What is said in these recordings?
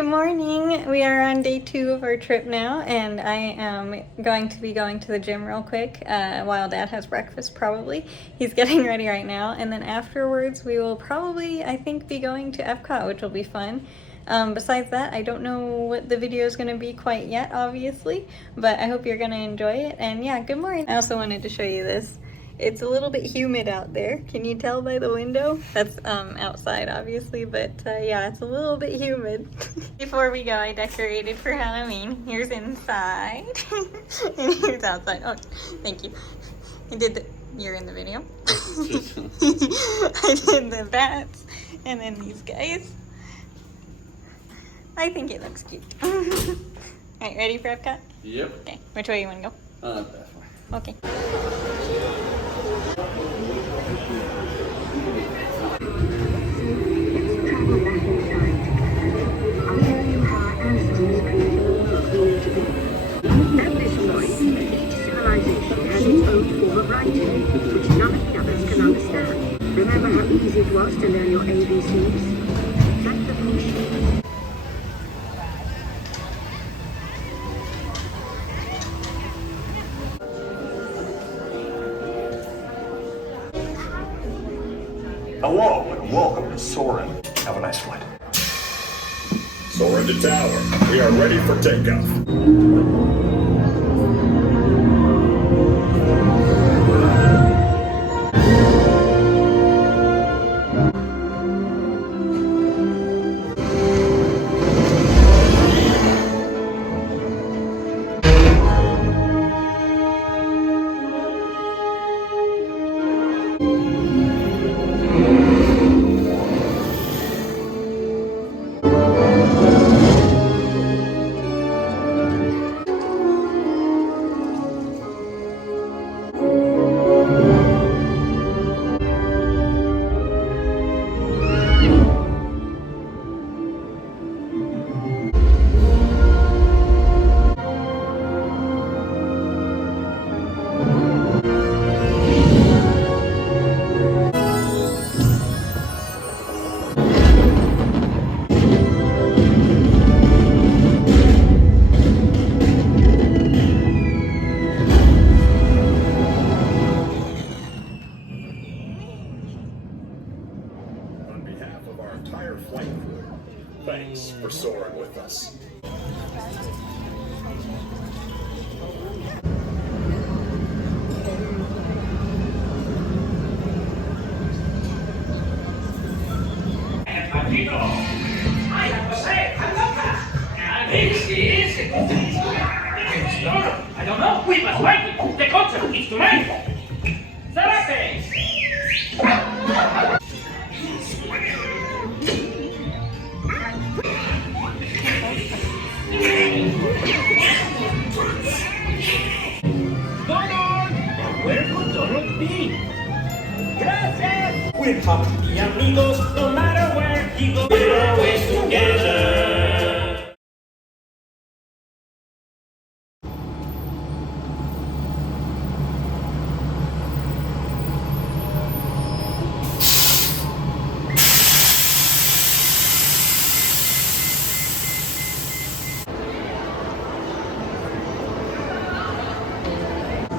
Good morning. We are on day 2 of our trip now, and I am going to be going to the gym real quick while Dad has breakfast, probably. He's getting ready right now, and then afterwards we will probably, I think, be going to Epcot, which will be fun. Besides that, I don't know what the video is going to be quite yet, obviously, but I hope you're going to enjoy it. And yeah, good morning. I also wanted to show you this. It's a little bit humid out there. Can you tell by the window? That's outside, obviously, but yeah, it's a little bit humid. Before we go, I decorated for Halloween. Here's inside, and here's outside. Oh, thank you. I did the, you're in the video. I did the bats, and then these guys. I think it looks cute. Alright, ready for Epcot? Yep. Okay, which way you want to go? That way. Okay. At this point, each civilization has its own form of writing, which none of the others can understand. Remember how easy it was to learn your ABCs? Check the push. Hello and welcome to Soarin'. Have a nice flight. Soarin' to tower. We are ready for takeoff. On behalf of our entire flight crew, thanks for soaring with us. I don't know. We must find it. The concert is tonight. Zarate! Donald! Where could Donald be? Gracias! We're happy amigos, no matter where he goes. We're always together.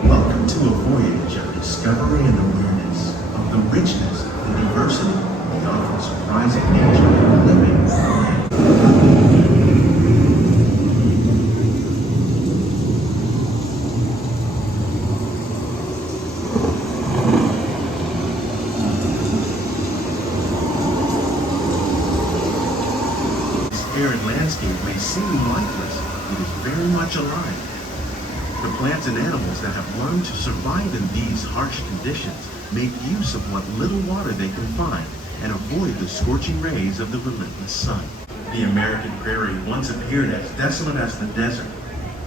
Welcome to a voyage of discovery and awareness of the richness, the diversity, the often surprising nature of living on land. This arid landscape may seem lifeless, it is very much alive. The plants and animals that have learned to survive in these harsh conditions make use of what little water they can find and avoid the scorching rays of the relentless sun. The American prairie once appeared as desolate as the desert,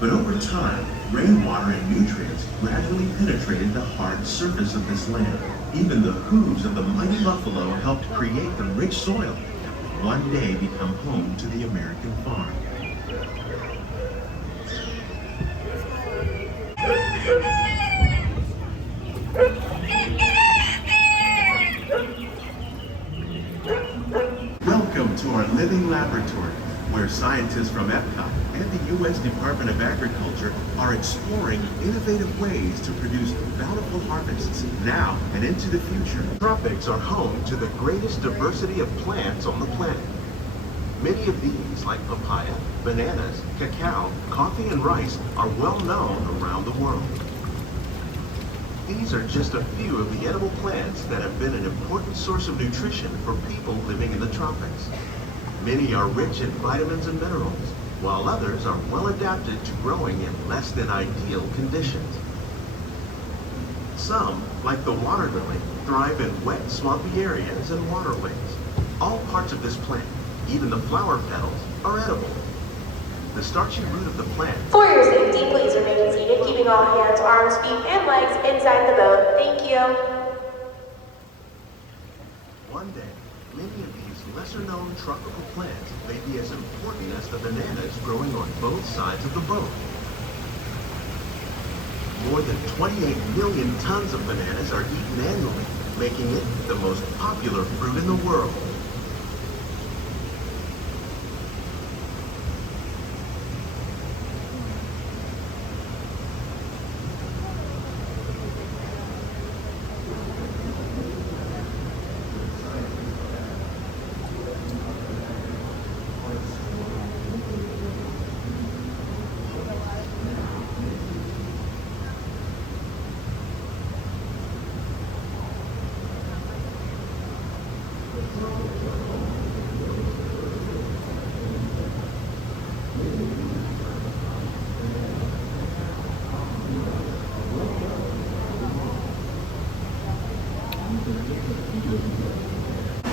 but over time, rainwater and nutrients gradually penetrated the hard surface of this land. Even the hooves of the mighty buffalo helped create the rich soil that would one day become home to the American farm. Welcome to our living laboratory, where scientists from Epcot and the U.S. Department of Agriculture are exploring innovative ways to produce bountiful harvests now and into the future. Tropics are home to the greatest diversity of plants on the planet. Many of these, like papaya, bananas, cacao, coffee, and rice, are well known around the world. These are just a few of the edible plants that have been an important source of nutrition for people living in the tropics. Many are rich in vitamins and minerals, while others are well adapted to growing in less than ideal conditions. Some, like the water lily, thrive in wet, swampy areas and waterways. All parts of this plant, even the flower petals, are edible. The starchy root of the plant. For your safety, please remain seated, keeping all hands, arms, feet, and legs inside the boat. Thank you. One day, many of these lesser-known tropical plants may be as important as the bananas growing on both sides of the boat. More than 28 million tons of bananas are eaten annually, making it the most popular fruit in the world.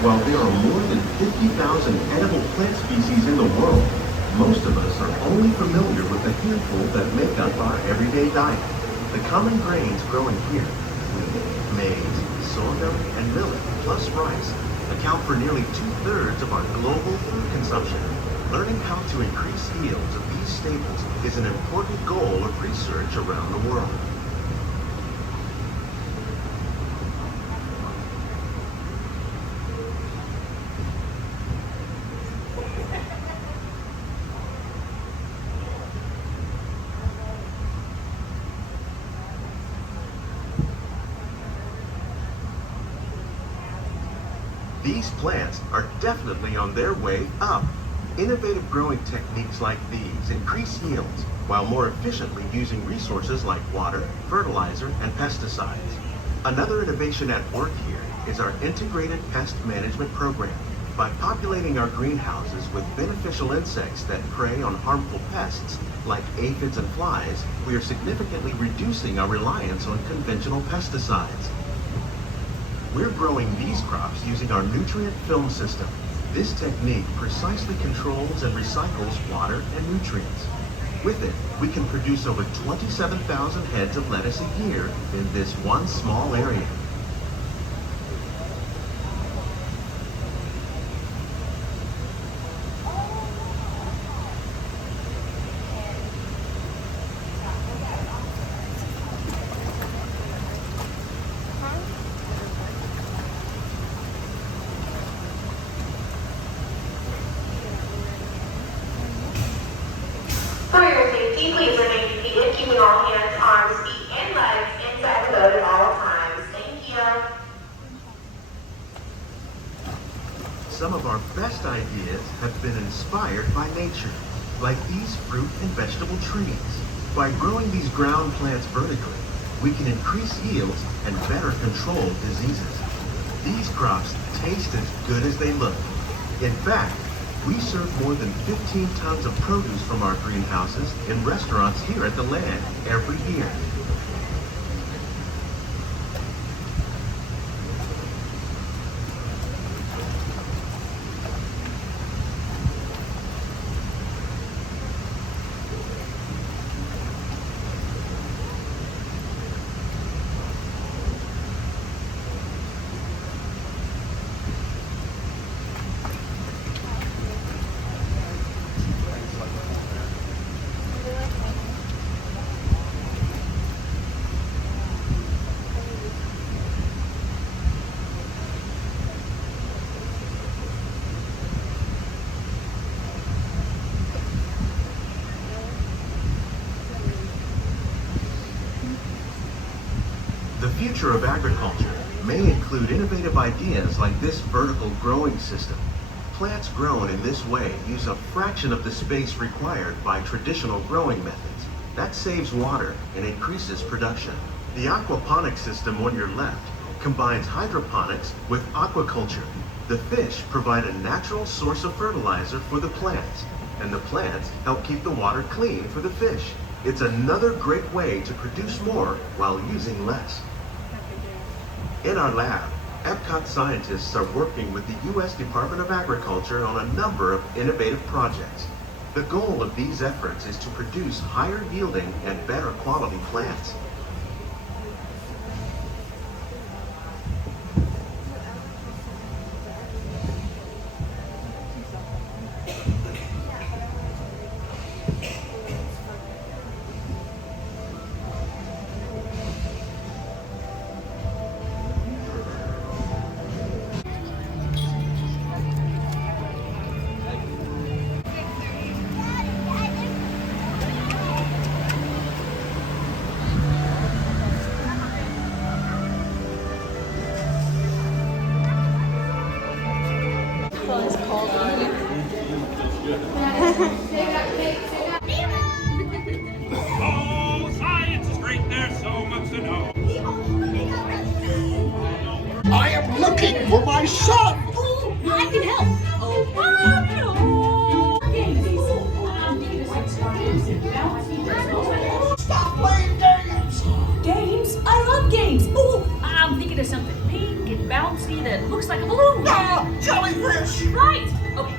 While there are more than 50,000 edible plant species in the world, most of us are only familiar with the handful that make up our everyday diet. The common grains growing here, wheat, maize, sorghum, and millet, plus rice, account for nearly 2/3 of our global food consumption. Learning how to increase yields of these staples is an important goal of research around the world. These plants are definitely on their way up. Innovative growing techniques like these increase yields while more efficiently using resources like water, fertilizer, and pesticides. Another innovation at work here is our integrated pest management program. By populating our greenhouses with beneficial insects that prey on harmful pests like aphids and flies, we are significantly reducing our reliance on conventional pesticides. We're growing these crops using our nutrient film system. This technique precisely controls and recycles water and nutrients. With it, we can produce over 27,000 heads of lettuce a year in this one small area. For your safety, please remain seated, keeping all hands, arms, feet, and legs inside the boat at all times. Thank you. Some of our best ideas have been inspired by nature, like these fruit and vegetable trees. By growing these ground plants vertically, we can increase yields and better control diseases. These crops taste as good as they look. In fact, we serve more than 15 tons of produce from our greenhouses in restaurants here at the land every year. future of agriculture may include innovative ideas like this vertical growing system. Plants grown in this way use a fraction of the space required by traditional growing methods. That saves water and increases production. The aquaponics system on your left combines hydroponics with aquaculture. The fish provide a natural source of fertilizer for the plants, and the plants help keep the water clean for the fish. It's another great way to produce more while using less. In our lab, Epcot scientists are working with the U.S. Department of Agriculture on a number of innovative projects. The goal of these efforts is to produce higher yielding and better quality plants. Oh, science is great, there's so much to know. I am looking for my son! I can help. Stop playing games! Games? I love games. Ooh, I'm thinking of something pink and bouncy that looks like a balloon. Ah, jellyfish! Right. Okay.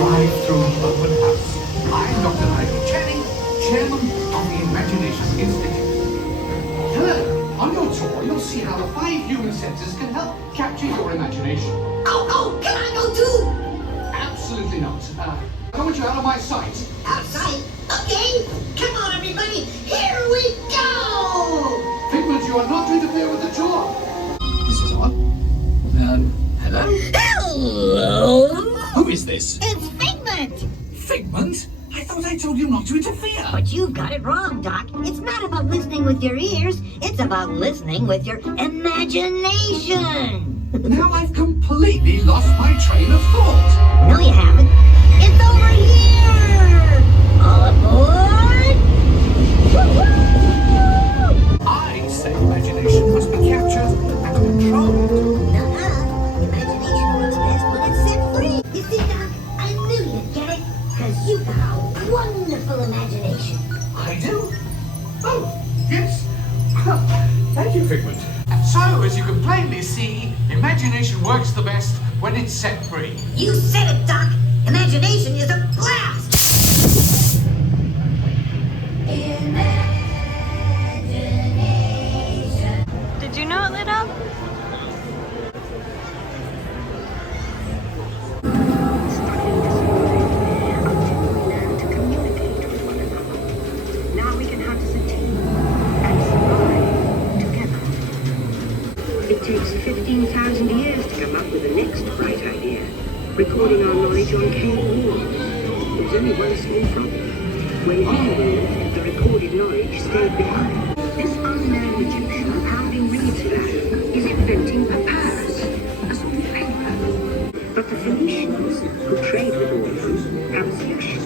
Drive-through open house. I'm Dr. Michael Channing, chairman of the Imagination Institute. Hello. On your tour, you'll see how the 5 human senses can help capture your imagination. Oh, can I go too? Absolutely not. I want you out of my sight. Outside? Okay. Come on, everybody. Here we go. Figment, you are not to interfere with the tour. This is odd. Hello? Hello. Who is this? It's Figment. Figment? I thought I told you not to interfere. But you got it wrong, Doc. It's not about listening with your ears. It's about listening with your imagination. Now I've completely lost my train of thought. No, you haven't. It's over here. All aboard. Woo-hoo! I say imagination must be captured and controlled. Nuh-uh. Imagination works best when it's set free. You see, Doc, I knew you'd get it. Because you got a wonderful imagination. I do? Oh, yes. Thank you, Figment. So, as you can plainly see, imagination works the best when it's set free. You said it, Doc. Imagination is a blast. Imagination. Did you know it lit up? Now we can hunt as a team and survive together. It takes 15,000 years to come up with the next bright idea. Recording our knowledge on cave walls. There's only one small problem. When he moved, the recorded knowledge stayed behind. This unknown Egyptian pounding reeds around is inventing papyrus, a sort of paper. But the Phoenicians, who trade with all of them, have a solution.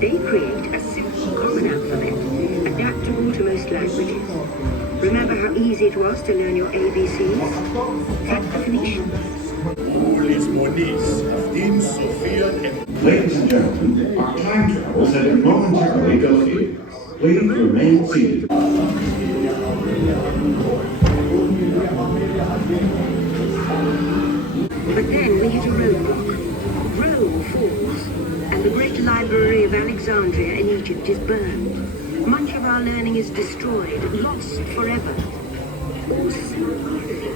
They create a simple common alphabet, adaptable to most languages. Remember how easy it was to learn your ABCs? That's the Phoenicians. Ladies and gentlemen, our time travel center momentarily delayed. Please remain seated. But then we hit a roadblock. Rome falls, and the great library of Alexandria in Egypt is burned. Much of our learning is destroyed, lost forever. Or so.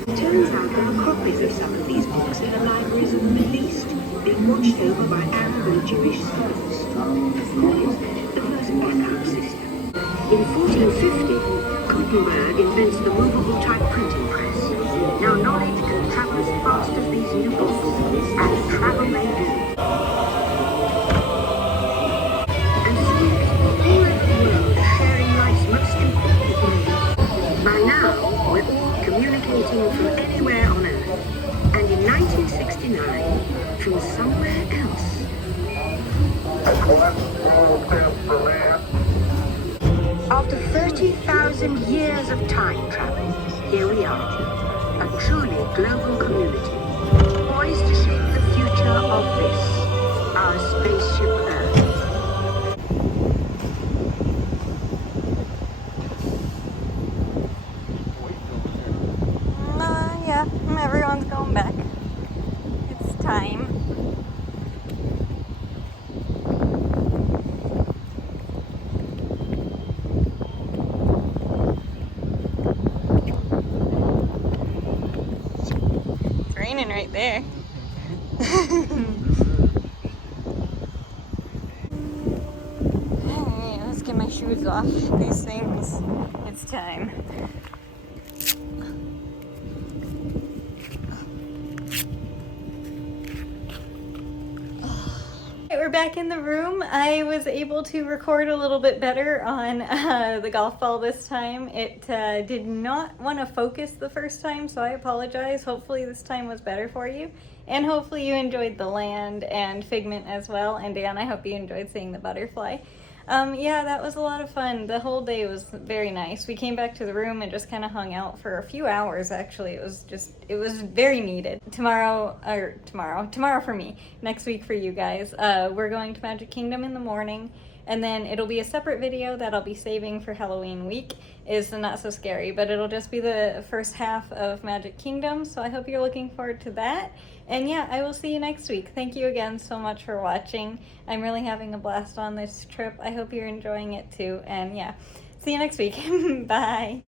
It turns out there are copies of some of these books in the libraries of the Middle East, being watched over by Arab and Jewish scholars. The first backup system. In 1450, Gutenberg invents the movable type printing press. Now knowledge can travel as fast as these new books, and travel they do. And soon, all over the world are sharing life's most important news. By now, we're all communicating from anywhere on Earth, and in 1969, from somewhere else. After 30,000 years of time travel, here we are, a truly global community, poised to shape the future of this, our spaceship Earth. Yeah, everyone's going back. It's time. It's raining right there. Alright, let's get my shoes off. These things, it's time. We're back in the room. I was able to record a little bit better on the golf ball this time. It did not want to focus the first time, so I apologize. Hopefully this time was better for you. And hopefully you enjoyed the land and Figment as well. And Dan, I hope you enjoyed seeing the butterfly. Yeah, that was a lot of fun. The whole day was very nice. We came back to the room and just kind of hung out for a few hours, actually. It was very needed. Tomorrow for me, next week for you guys, we're going to Magic Kingdom in the morning, and then it'll be a separate video that I'll be saving for Halloween week. Is not so scary, but it'll just be the first half of Magic Kingdom, so I hope you're looking forward to that. And yeah, I will see you next week. Thank you again so much for watching. I'm really having a blast on this trip. I hope you're enjoying it too. And yeah, see you next week. Bye.